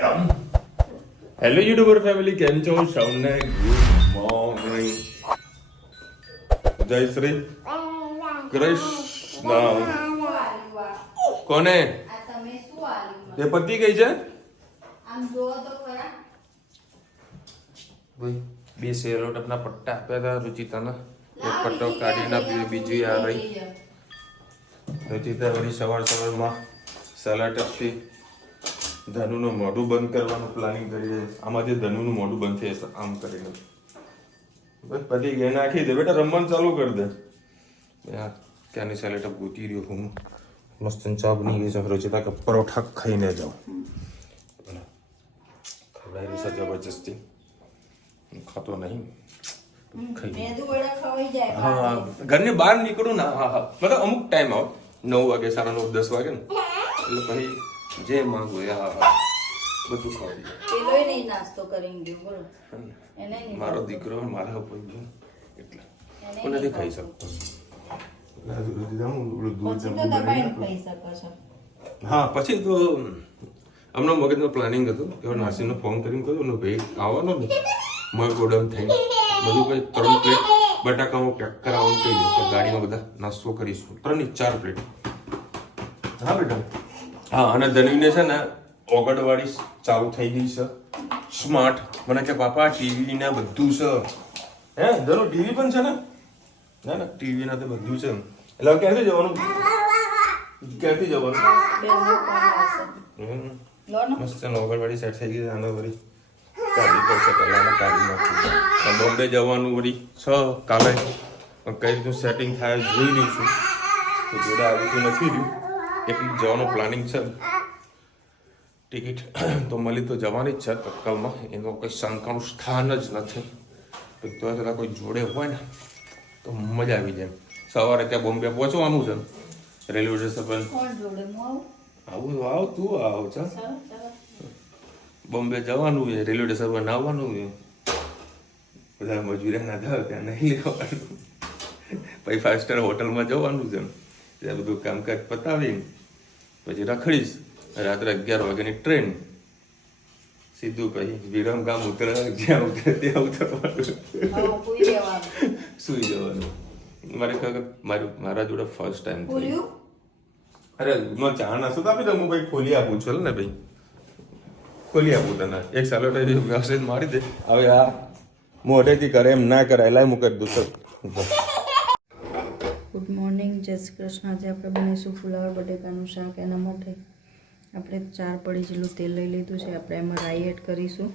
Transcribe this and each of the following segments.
Hello YouTuber family, કેમ છો? સૌને ગુડ મોર્નિંગ, જય શ્રી કૃષ્ણ. કોને તે પતિ ગઈ છે? બે સેલોટપના પટ્ટા આપ્યા હતા રુચિતાના. એક પટ્ટો કાઢીને આપ્યો, બીજી આ રહી. રુચિતા વળી સવારમાં સલાટપથી ધનુનું મોઢું બંધ કરવાનું પ્લાનિંગ કરી છે. આમાંથી ધનુનું મોઢું બંધ થશે આમ કરીને. બસ પતી ગયા, નાખી દે બેટા, રમવાનું ચાલુ કરી દે. ક્યાંની સેલેટઅપ ગોતી રહ્યો હું. મસ્ત ચા બની ગઈ છે. રુચિતા કે પરોઠા ખાઈને જાઉં. ખવડાવી છે જબરજસ્તી, ખાતો નહીં. હા, ઘરની બહાર નીકળું ના. હા હા, મતલબ અમુક ટાઈમ આવો, 9 વાગે, 9:30, 10 વાગે ને, એટલે પછી જે માંગુ એ બધું ખવાડી નાસ્તો કરીને મારો દીકરો મારા ઉપર એટલે હું નથી ખાઈ શકતો. હા, પછી તો હમણાં મગજનું પ્લાનિંગ હતું કે નાસીનો ફોન કરીને કહ્યું ભાઈ આવવાનો ને મગ ગોડાઉન થઈને બધું કંઈ 3 પ્લેટ બટાકામાં પેક કરાવવાનું કહી દઉં તો ગાડીમાં બધા નાસ્તો કરીશું. 3-4 પ્લેટ. હા બેટા. હા, અને ધનવીને છે ને ઓગળવાળી ચાલુ થઈ ગઈ છે સ્માર્ટ. મને કે પાપા ટીવી ને બધું છે. હે ધનો ટીવી પણ છે ને? ના ના, ટીવી ના તો બધું છે. એટલે ક્યાંથી જવાનું? ક્યાંથી જવાનું? મસ્ત ઓગળવાળી સેટ થઈ ગઈ. આનો વળી કાઢી પડશે, પહેલાં કાઢી નાખી. બોમ્બે જવાનું વળી છે કાલે. કઈ રીતનું સેટિંગ થાય જોઈ લઈશું. તો જોડે આવી તો નથી રહ્યું, એટલું જવાનું પ્લાનિંગ છે. ટિકિટ તો મળી તો જવાની જ છે તત્કાલમાં, એનું કોઈ શંકાનું સ્થાન જ નથી. તો જરા કોઈ જોડે હોય ને તો મજા આવી જાય. સવારે ત્યાં બોમ્બે પહોંચવાનું છે, રેલવે સ્ટેશન પર. આવું આવ, તું આવ છે. બોમ્બે જવાનું છે, રેલવે સ્ટેશન પર નાવાનું છે. બધા મજૂરીના ધાર ત્યાં નહીં લેવાનું. પછી 5 સ્ટાર હોટલમાં જવાનું છે. ત્યાં બધું કામકાજ પતાવીને પછી રખડીશ. રાત્રે 11 વાગ્યાની ટ્રેન, સીધું પછી વિરમગામ ઉતરે, જ્યાં ઉતરે ત્યાં ઉતરવાનું, સુઈ જવાનું. મારા જોડે ફર્સ્ટ ટાઈમ. અરે ચા નાસ્તો આપી દઉં હું ભાઈ, ખોલી આપું છું ને ભાઈ, ખોલી આપું તને. એક સાલો વ્યવસ્થિત મારી દે. હવે આ મોઢેથી કરે એમ ના કરે, લાય મૂકી દઉં. ગુડ મોર્નિંગ, જય શ્રી કૃષ્ણ. આજે આપણે બનાવીશું ફુલાવર બટેકાનું શાક. એના માટે આપણે 4 પડી જેટલું તેલ લઈ લીધું છે. આપણે એમાં રાઈ એડ કરીશું.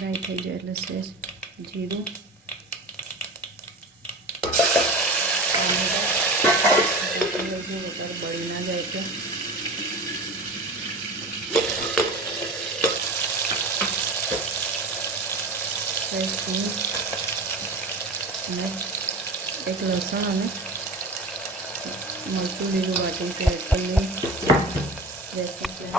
રાઈ થઈ જાય એટલે સહેજ જીરું, વધારે બળી ના જાય એટલે એક લસણ અને મરચું લીલું વાટી છે એટલે ગેસની ફ્લેમ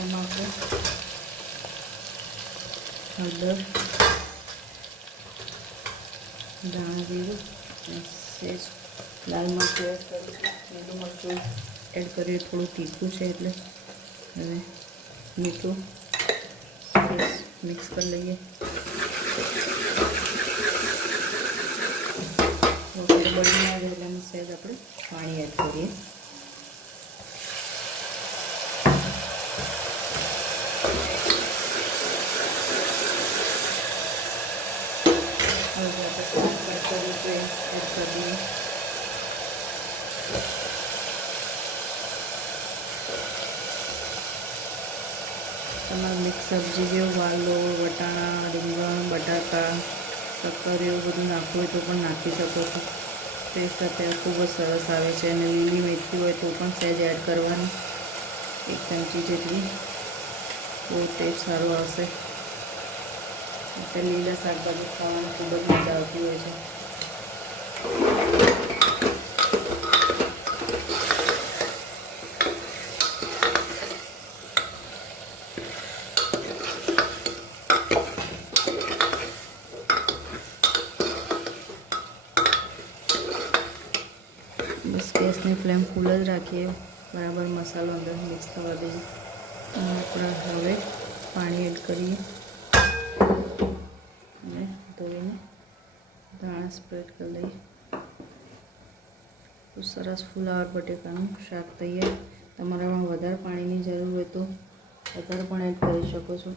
એમાં આપણે હળદર, ધાણા જીરું, સેજ લાલ મરચું એડ કરીશું. લીલું મરચું એડ કરીએ, થોડું તીખું છે એટલે. હવે મીઠું મિક્સ કરી લઈએ. બળી ના જાય એટલે સહેજ આપણે પાણી એડ કરીએ. તમારે મિક્સ સબ્જી જેવું વાલો, વટાણા, રીંગણ, બટાકા, શક્કર એવું બધું નાખવું હોય તો પણ નાખી શકો છો. ટેસ્ટ અત્યારે ખૂબ જ સરસ આવે છે. અને લીલી મેથી હોય તો પણ સહેજ એડ કરવાની, 1 ચમચી જેટલી, બહુ ટેસ્ટ સારો આવશે. એટલે લીલા શાકભાજી ખાવાની ખૂબ જ મજા આવતી હોય છે. બસ ગેસની ફ્લેમ ફૂલ જ રાખીએ, બરાબર મસાલો અંદર મિક્સ થવા દઈએ. અને આપણે હવે પાણી એડ કરીએ અને ધોઈને ધાણા સ્પ્રેડ કરી લઈએ. તો સરસ ફુલાવર બટેકાનું શાક તૈયાર. તમારામાં વધારે પાણીની જરૂર હોય તો વધારે પણ એડ કરી શકો છો.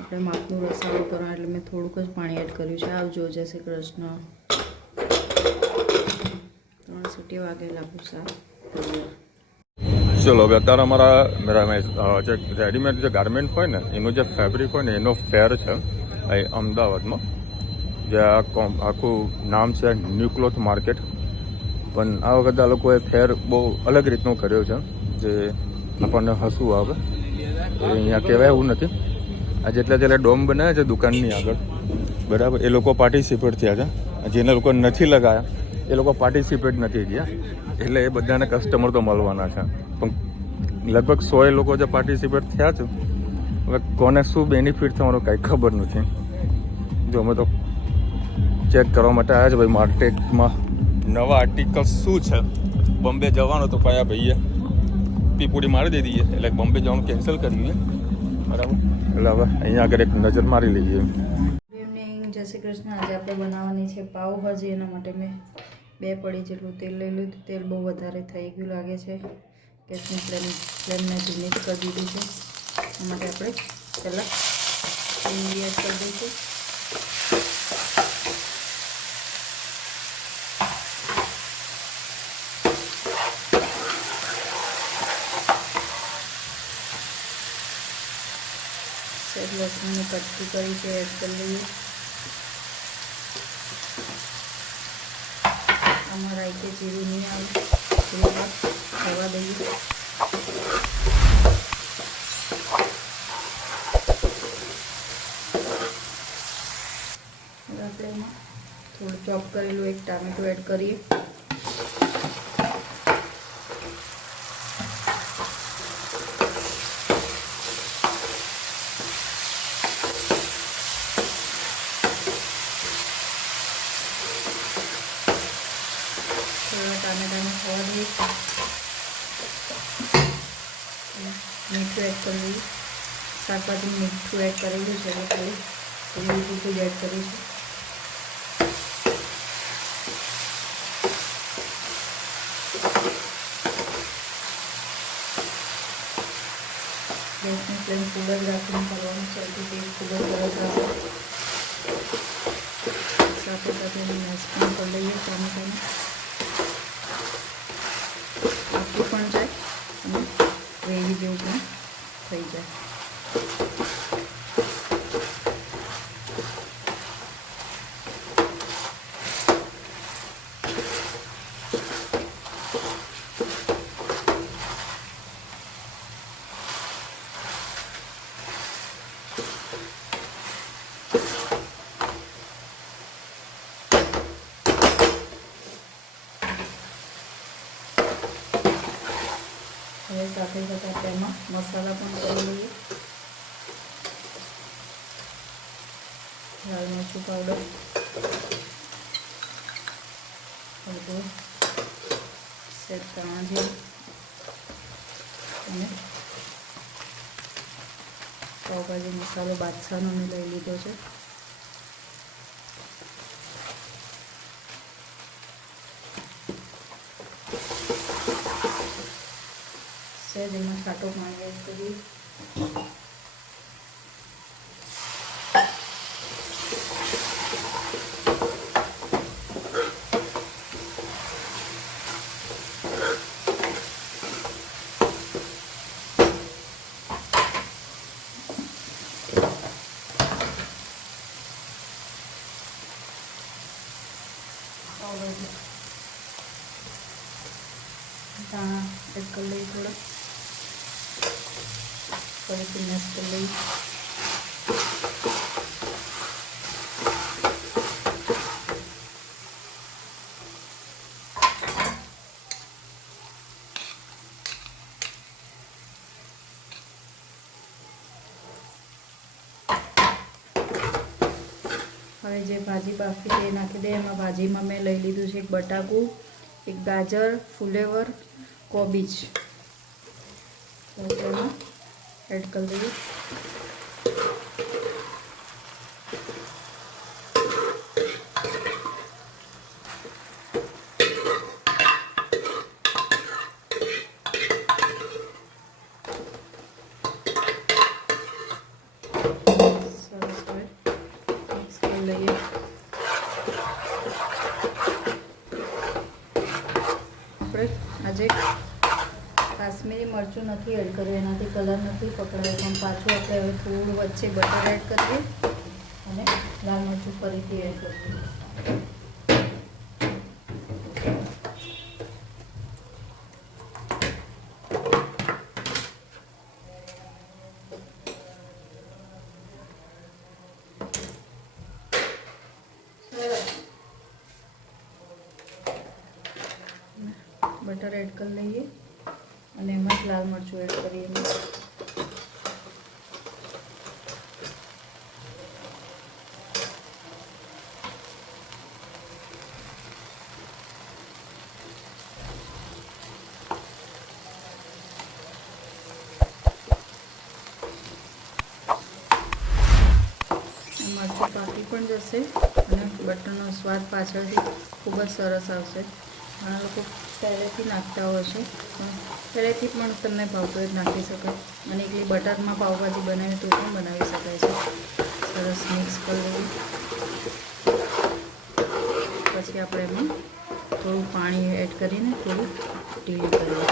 આપણે માપનું રસાળું કરવા એટલે મેં થોડુંક જ પાણી એડ કર્યું છે. આવજો, જય શ્રી કૃષ્ણ. 3 સીટી વાગેલા આપણું શાક તૈયાર. ચલો હવે અત્યારે અમારા જે રેડીમેડ જે ગાર્મેન્ટ હોય ને એનું જે ફેબ્રિક હોય ને એનો ફેર છે અહીં અમદાવાદમાં, જે આખું નામ છે ન્યૂ ક્લોથ માર્કેટ. પણ આ વખતે આ લોકોએ ફેર બહુ અલગ રીતનો કર્યો છે, જે આપણને હસવું આવે. અહીંયા કહેવાય એવું નથી. આ જેટલા ડોમ બનાવ્યા છે દુકાનની આગળ, બરાબર, એ લોકો પાર્ટિસિપેટ થયા છે. જેને લોકો નથી લગાવ્યા એ લોકો પાર્ટિસિપેટ નથી થયા, એટલે એ બધાને કસ્ટમર તો મળવાના છે. પણ લગભગ 100 લોકો જે પાર્ટિસિપેટ થયા છે, હવે કોને શું બેનિફિટ થવાનું કાંઈ ખબર નથી. જો અમે તો ચેક કરવા માટે આવ્યા છે ભાઈ માર્કેટમાં નવા આર્ટિકલ શું છે. બોમ્બે જવાનો તો પાયા ભાઈએ પીપુડી મારી દીધી છે, એટલે બોમ્બે જવાનું કેન્સલ કરી દઈએ, બરાબર. એટલે હવે અહીંયા આગળ એક નજર મારી લઈએ. ગુડ ઇવનિંગ, જય શ્રી કૃષ્ણ. આજે આપણે બનાવવાની છે પાવભાજી. એના માટે મેં 2 પડી જેટલું તેલ લઈ લીધું. તેલ બહુ વધારે થઈ ગયું લાગે છે. ગેસની ફ્લેમને ધીમી કરી દીધી છે. એના માટે આપણે પહેલાં ડુંગળી એડ કરી દઈશું. સેજ લસણની કટકી કરી છે એડ કરી લઈએ. અમારા રીતે જીરું નહીં આવે, થોડી વાર થવા દઈએ. આપણે એમાં થોડું ચોપ કરેલું એક ટામેટું એડ કરીએ. ટામેટાને ખવા દઈએ. મીઠું એડ કરી દઈએ. શાકભાજી મીઠું એડ કરેલું છે એટલે થોડું મીઠું જ એડ કરીશું. ગેસની ફ્લેમ ખૂબ જ રાખીને કરવાનું છે, એટલે ટેસ્ટ ખૂબ જ સરસ આવશે. સાથે સાથે મેશ પણ કરી લઈએ ટામેટાને. આખું પણ જાય અને ગ્રેવી જેવું પણ થઈ જાય. હવે સાથે સાથે આપણે એમાં મસાલા પણ કરી લઈએ. લાલ મરચું પાવડર, હળદર, સેજ ધાણા જીરું અને પાવભાજી મસાલો બાદશાહનો મેં લઈ લીધો છે. સહેજ એમાં છાંટો પાણી એડ કરીએ. ધાણા એડ કરી લઈએ થોડા, ફરીથી મેશ કરી લઈએ. હવે જે ભાજી બાફી છે એ નાખી દે. એમાં ભાજીમાં મેં લઈ લીધું છે એક બટાકું, એક ગાજર, ફુલેવર, કોબીજ. એમાં એડ કરી દઈએ. લઈએ આપણે આજે કાશ્મીરી મરચું નથી એડ કર્યું, એનાથી કલર નથી પકડાયો, પણ પાછું આપણે હવે થોડું વચ્ચે બટર એડ કરીએ અને લાલ મરચું ફરીથી એડ કરીએ. બટર એડ કરી લઈએ અને એમાં જ લાલ મરચું એડ કરીએ. મરચું પાકી પણ જશે અને બટરનો સ્વાદ પાછળથી ખૂબ જ સરસ આવશે. ઘણા લોકો પહેલેથી નાખતા હોય છે, પણ પહેલેથી પણ તમને ભાવતો જ નાખી શકાય. અને એકલી બટરમાં પાવભાજી બનાવી તો પણ બનાવી શકાય છે. સરસ મિક્સ કરી દઈએ. પછી આપણે એમાં થોડું પાણી એડ કરીને થોડું ઢીલું કરીએ.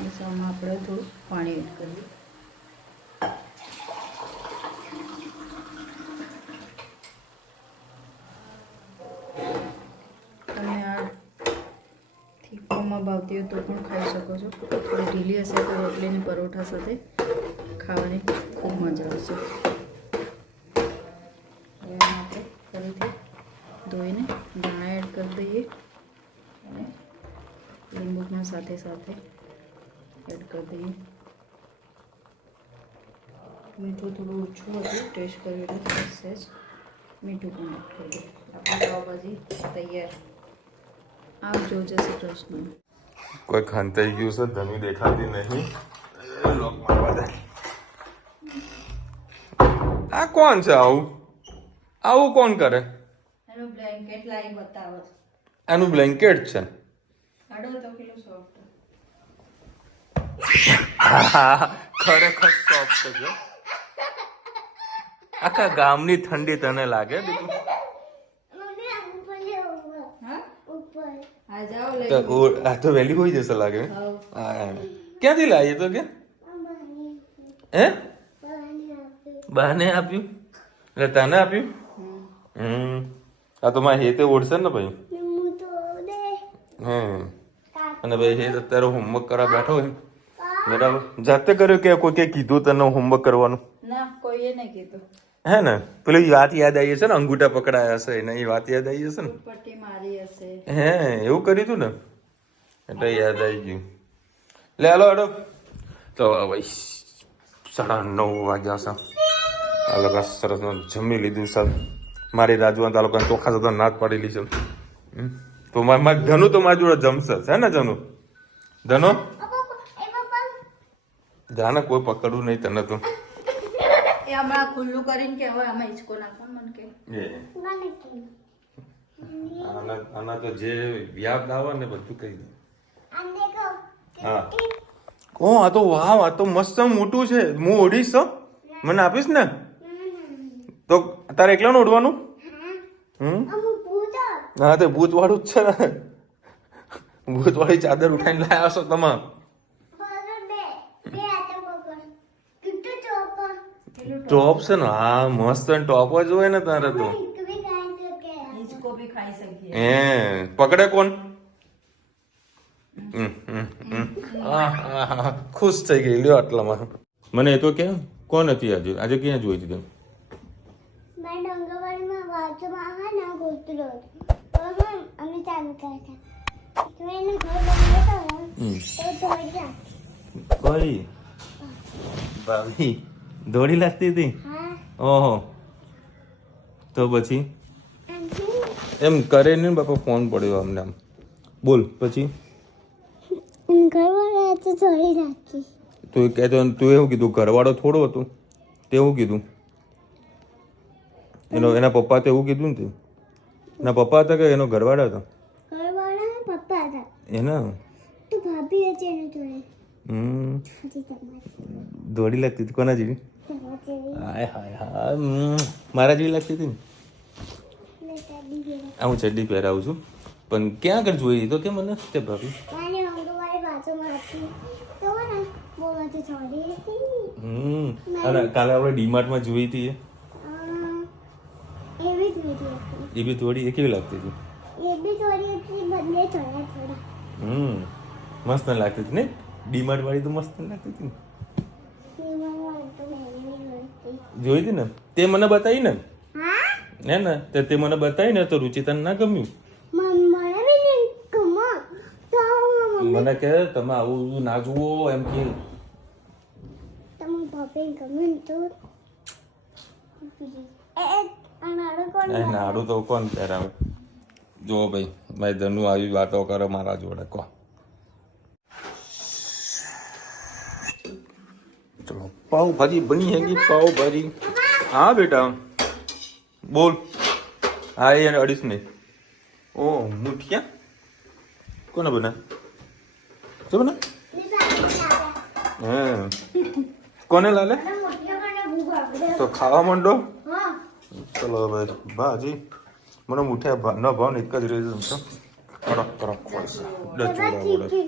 બસ આમાં આપણે થોડું પાણી એડ કરીએ. ભાવતી હોય તો પણ ખાઈ શકો છો. થોડી ઢીલી હશે તો રોટલીની પરોઠા સાથે ખાવાની ખૂબ મજા આવશે. હવે આપણે ફરીથી ધોઈને દાણા એડ કરી દઈએ અને લીંબુ પણ સાથે સાથે એડ કરી દઈએ. મીઠું થોડું ઓછું હતું, ટેસ્ટ કર્યું એટલે સહેજ મીઠું પણ એડ કરી દઈએ. આપણી પાવભાજી તૈયાર. આવજો. જય શ્રી કૃષ્ણ. કોઈ ખાંતાઈ ગયું છે, ધમી દેખાતી નહીં. લોક મારવા દે. આ કોણ છે? આવું કોણ કરે? એનું બ્લેન્કેટ લાવી બતાવો. આનું બ્લેન્કેટ છે. આડો તો કેટલું સોફ્ટ. ખરેખર સોફ્ટ છે. આખા ગામની ઠંડી તને લાગે? આ તો વહેલી હોઈ જશે લાગે. ક્યાંથી લાવીએ તો કે હે બાને આપ્યું એટલે તને આપ્યું? આ તો મારે હેતે ઓળશે ને ભાઈ. અને ભાઈ હેત અત્યારે હોમવર્ક કરવા બેઠો હોય બરાબર. જાતે કર્યો કે કોઈ કીધું તને હોમવર્ક કરવાનું? ના, કોઈએ નહીં કીધું. હે ને પેલી વાત યાદ આવી હશે ને, અંગૂઠા પકડાયા હશે એને, એ વાત યાદ આવી હશે ને. પટ્ટી મારી હશે. હે એવું કર્યું હતું ને એટલે યાદ આવી ગયું. લે હાલો હાલો. તો ભાઈ 9:30 વાગ્યા છે. આ લોકો સરસ જમી લીધું સર. મારી રાજુવાન આ લોકોને ચોખા સાથે નાદ પાડેલી છે. તો મારે ધનુ તો મારી જોડે જમશે છે ને? ધનુ જાને કોઈ પકડવું નહીં તને તો. એ હમણાં ખુલ્લું કરીને કે હવે આમાં હિંચકો નાખો મને કે. આના તો જે યાદ આવે ને બધું કહી દે. હા. ઓ આ તો વાહ, આ તો મસ્ત મોટું છે. હું ઓઢીશ તો મને આપીશ ને? તો તારે એકલા ઓઢવાનું? હા તો ભૂત વાળું જ છે ને. ભૂત વાળી ચાદર ઉઠાઈને લાયા છો તમે. ટોપ છે ને? હા મસ્ત ટોપ જ હોય ને તારે તો. પકડે કોણ? ખુશ થઈ ગઈ લ્યો આટલામાં. મને એ તો કે કોણ હતી આજે? આજે ક્યાં જોઈ હતી? કઈ ભાભી દોડી લાગતી હતી ઓહો તો પછી એમ કરે ને બાપા ફોન પડ્યો અમને આમ બોલ પછી તું કહેતો તું એવું કીધું ઘરવાળો થોડો હતો તે એવું કીધું એના પપ્પા તો એવું કીધું ને એના પપ્પા હતા કે એનો ઘરવાળો હતો એના દોડી લાગતી હતી કોના જેવી હાય હાય હા મારા જેવી લાગતી હતી ને હું ચડ્ડી પહેરાવું છું પણ ક્યાં આગળ જોઈ તો કે મને તે ભાભી અને કાલે આપણે ડીમાર્ટમાં જોઈ હતી એ બી થોડી એ કેવી લાગતી હતી મસ્ત લાગતી હતી ને ડીમાર્ટ વાળી તો મસ્ત લાગતી હતી જોઈ હતી ને તે મને બતાવી ને હે ને તે મને બતાવી ને તો રુચિ તને ના ગમ્યું મને કે તમે આવું ના જુઓ એમ કે નાડું તો કોણ પહેરાવે જો ભાઈ મારી ધનુ આવી વાતો કરે મારા જોડે કો ચલો પાવ ભાજી બની હેગી પાવ ભાજી હા બેટા બોલ હા એ 2.5 મિનિટ ઓ મુઠિયા કોને બના તો બના હા કોને લાલે તો ખાવા માંડો ચલો ભાઈ ભાજી મને મુઠિયા ન ભાવ ને એક જ રહી જશે કડક કડક ખોલશે ડચોડા વડે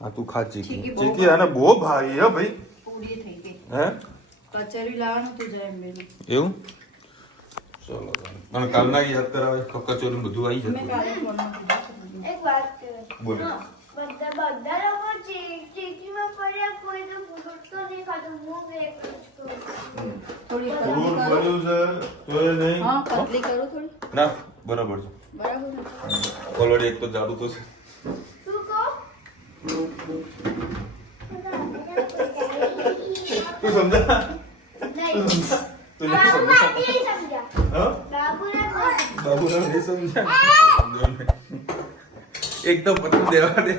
હા તું ખા ચીકી ચીકી આને બહુ ભાઈ હે ભાઈ હે કચેરી લાવવાનું તું જાય મેલું એવું ચલો મને કાલના યાદ કરાવે કચોરી બધું આવી જતું એક વાત બોલો બધા લોકો ચીકીમાં પડ્યા કોઈ તો ફૂટ તો નહીં ખાતું હું બ્રેક કરું થોડી ફ્રૂટ પડ્યું છે તો એ નહીં હા પતલી કરો થોડી ના બરાબર છે બરાબર ઓલરેડી એક તો જાડું તો છે શું કહો તું સમજા નહીં તું બાબુ નહીં સમજ્યા હા બાબુ નહીં સમજ્યા એક તો પતલું દેવા દે